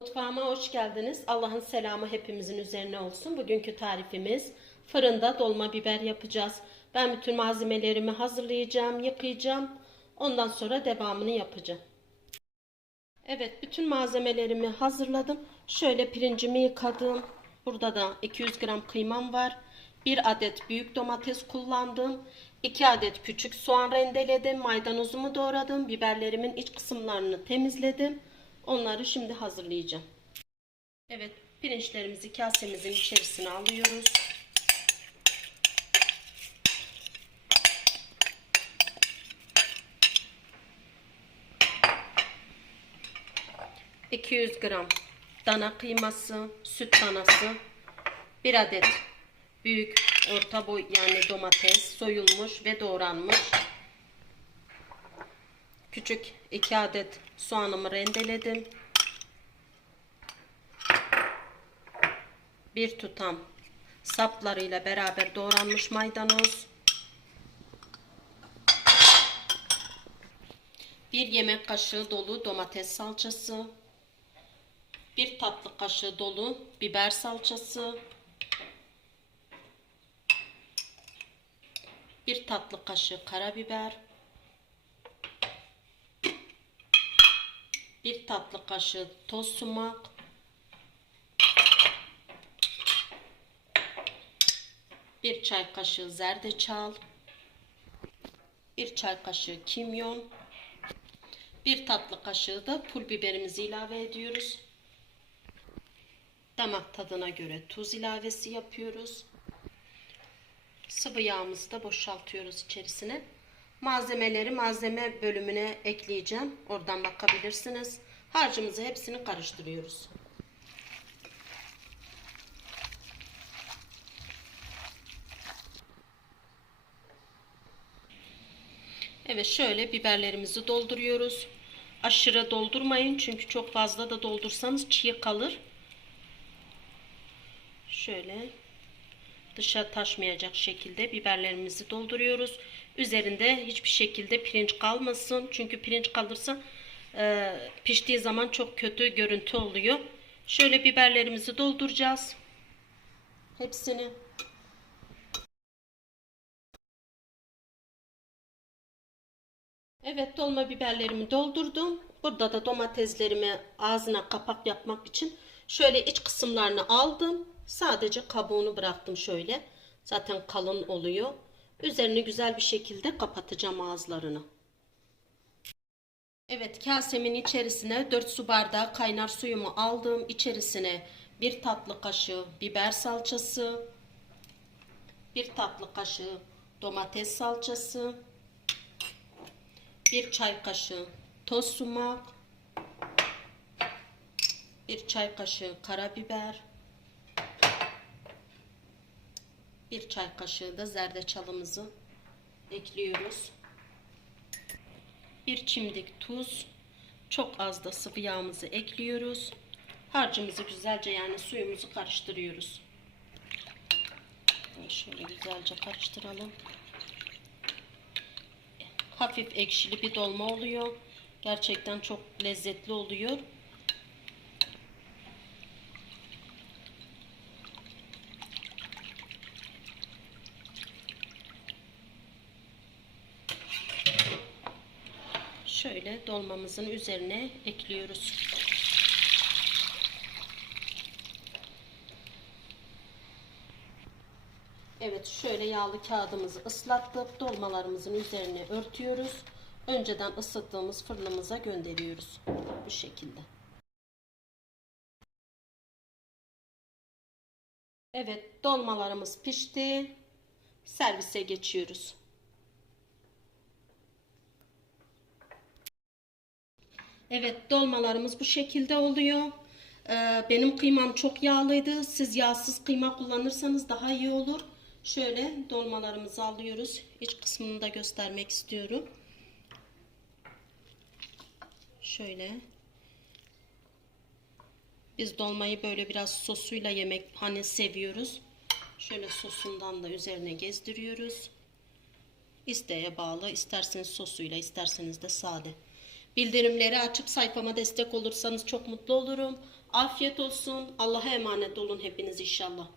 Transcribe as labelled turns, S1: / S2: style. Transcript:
S1: Mutfağıma hoş geldiniz. Allah'ın selamı hepimizin üzerine olsun. Bugünkü tarifimiz fırında dolma biber yapacağız. Ben bütün malzemelerimi hazırlayacağım, yıkayacağım. Ondan sonra devamını yapacağım. Evet, bütün malzemelerimi hazırladım. Şöyle pirincimi yıkadım. Burada da 200 gram kıymam var. 1 adet büyük domates kullandım. 2 adet küçük soğan rendeledim. Maydanozumu doğradım. Biberlerimin iç kısımlarını temizledim. Onları şimdi hazırlayacağım. Evet, pirinçlerimizi kasemizin içerisine alıyoruz. ...200 gram dana kıyması, süt danası, 1 adet büyük orta boy yani domates soyulmuş ve doğranmış. Küçük 2 adet soğanımı rendeledim. Bir tutam saplarıyla beraber doğranmış maydanoz. Bir yemek kaşığı dolu domates salçası. Bir tatlı kaşığı dolu biber salçası. Bir tatlı kaşığı karabiber. Bir tatlı kaşığı toz sumak. Bir çay kaşığı zerdeçal. Bir çay kaşığı kimyon. Bir tatlı kaşığı da pul biberimizi ilave ediyoruz. Damak tadına göre tuz ilavesi yapıyoruz. Sıvı yağımızı da boşaltıyoruz içerisine. Malzemeleri malzeme bölümüne ekleyeceğim. Oradan bakabilirsiniz. Harcımızı hepsini karıştırıyoruz. Evet şöyle biberlerimizi dolduruyoruz. Aşırı doldurmayın çünkü çok fazla da doldursanız çiğ kalır. Şöyle dışa taşmayacak şekilde biberlerimizi dolduruyoruz. Üzerinde hiçbir şekilde pirinç kalmasın. Çünkü pirinç kalırsa e, piştiği zaman çok kötü görüntü oluyor. Şöyle biberlerimizi dolduracağız. Hepsini. Evet dolma biberlerimi doldurdum. Burada da domateslerimi ağzına kapak yapmak için şöyle iç kısımlarını aldım. Sadece kabuğunu bıraktım şöyle. Zaten kalın oluyor. Üzerini güzel bir şekilde kapatacağım ağızlarını. Evet kasemin içerisine 4 su bardağı kaynar suyumu aldım. İçerisine 1 tatlı kaşığı biber salçası, 1 tatlı kaşığı domates salçası, 1 çay kaşığı toz sumak, 1 çay kaşığı karabiber, 1 çay kaşığı da zerdeçalımızı ekliyoruz. 1 çimdik tuz, çok az da sıvı yağımızı ekliyoruz. Harcımızı güzelce yani suyumuzu karıştırıyoruz. Şöyle güzelce karıştıralım. Hafif ekşili bir dolma oluyor. Gerçekten çok lezzetli oluyor. Şöyle dolmamızın üzerine ekliyoruz. Evet şöyle yağlı kağıdımızı ıslattık. Dolmalarımızın üzerine örtüyoruz. Önceden ısıttığımız fırınımıza gönderiyoruz. Bu şekilde. Evet dolmalarımız pişti. Servise geçiyoruz. Evet dolmalarımız bu şekilde oluyor. Ee, benim kıymam çok yağlıydı. Siz yağsız kıyma kullanırsanız daha iyi olur. Şöyle dolmalarımızı alıyoruz. İç kısmını da göstermek istiyorum. Şöyle. Biz dolmayı böyle biraz sosuyla yemek hani seviyoruz. Şöyle sosundan da üzerine gezdiriyoruz. İsteğe bağlı. İsterseniz sosuyla isterseniz de sade. Bildirimleri açıp sayfama destek olursanız çok mutlu olurum. Afiyet olsun. Allah'a emanet olun hepiniz inşallah.